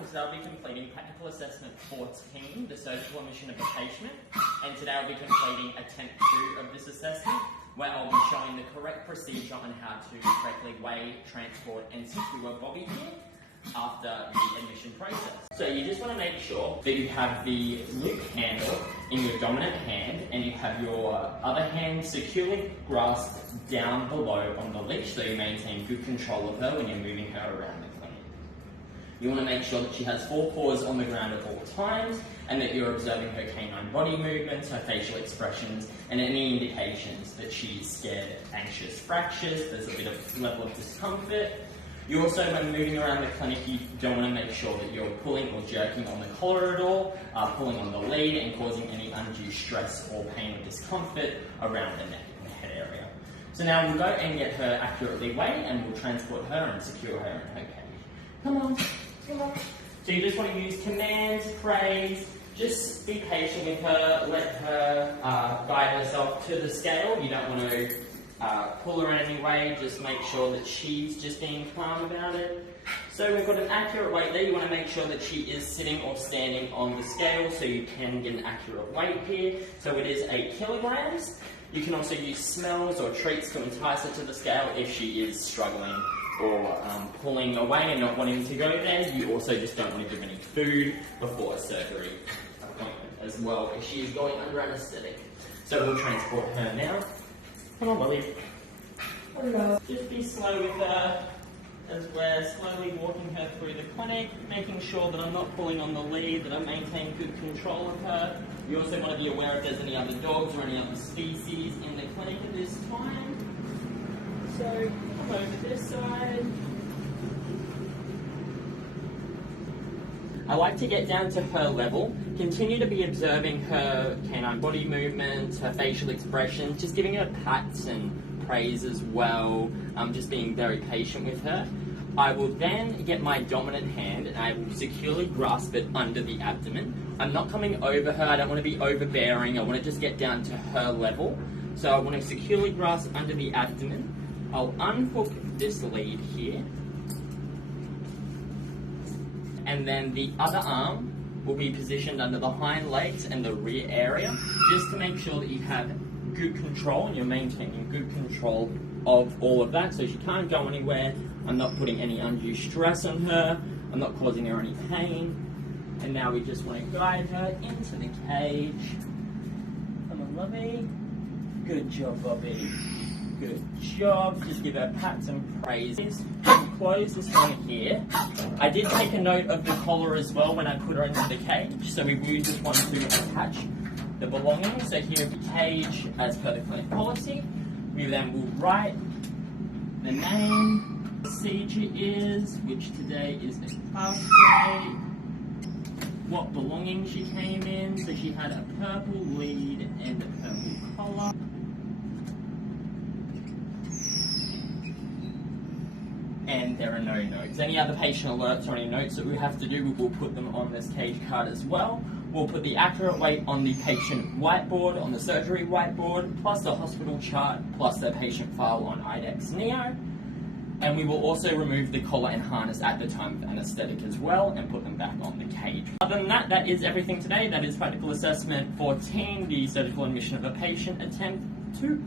because I'll be completing practical assessment 14, the surgical admission of the patient, and today I'll be completing attempt 2 of this assessment, where I'll be showing the correct procedure on how to correctly weigh, transport, and secure a bobby here after the admission process. So you just want to make sure that you have the loop handle in your dominant hand and you have your other hand securely grasped down below on the leash, so you maintain good control of her when you're moving her around the clinic. You want to make sure that she has 4 paws on the ground at all times and that you're observing her canine body movements, her facial expressions, and any indications that she's scared, anxious, fractious, there's a bit of level of discomfort. You also, when moving around the clinic, you don't want to make sure that you're pulling or jerking on the collar at all, pulling on the lead and causing any undue stress or pain or discomfort around the neck and the head area. So now we'll go and get her accurately weighed and we'll transport her and secure her in her cage. Come on, come on. So you just want to use commands, praise, just be patient with her, let her guide herself to the scale. You don't want to pull her in any way, just make sure that she's just being calm about it. So we've got an accurate weight there. You want to make sure that she is sitting or standing on the scale so you can get an accurate weight here. So it is 8 kilograms. You can also use smells or treats to entice her to the scale if she is struggling or pulling away and not wanting to go there. You also just don't want to give any food before a surgery appointment as well if she is going under anaesthetic. So we'll transport her now. Come on, Willie. Hello. Just be slow with her as we're slowly walking her through the clinic, making sure that I'm not pulling on the lead, that I maintain good control of her. You also want to be aware if there's any other dogs or any other species in the clinic at this time. So, come over this side. I like to get down to her level, continue to be observing her canine body movements, her facial expressions, just giving her pats and praise as well, just being very patient with her. I will then get my dominant hand and I will securely grasp it under the abdomen. I'm not coming over her, I don't want to be overbearing, I want to just get down to her level. So I want to securely grasp under the abdomen. I'll unhook this lead here. And then the other arm will be positioned under the hind legs and the rear area, just to make sure that you have good control and you're maintaining good control of all of that. So she can't go anywhere, I'm not putting any undue stress on her, I'm not causing her any pain. And now we just want to guide her into the cage. Come on, lovey. Good job, Bobby. Good job. Just give her pats and praises. Close this one here. I did take a note of the collar as well when I put her into the cage, so we use this one to attach the belongings. So here is the cage as per the clinic policy. We then will write the name, procedure is, which today is a class grade, what belongings she came in. So she had a purple lead and a purple collar. And there are no notes. Any other patient alerts or any notes that we have to do, we will put them on this cage card as well. We'll put the accurate weight on the patient whiteboard, on the surgery whiteboard, plus the hospital chart, plus the patient file on IDEX Neo. And we will also remove the collar and harness at the time of anaesthetic as well and put them back on the cage. Other than that, that is everything today. That is practical assessment 14, the surgical admission of a patient, attempt 2.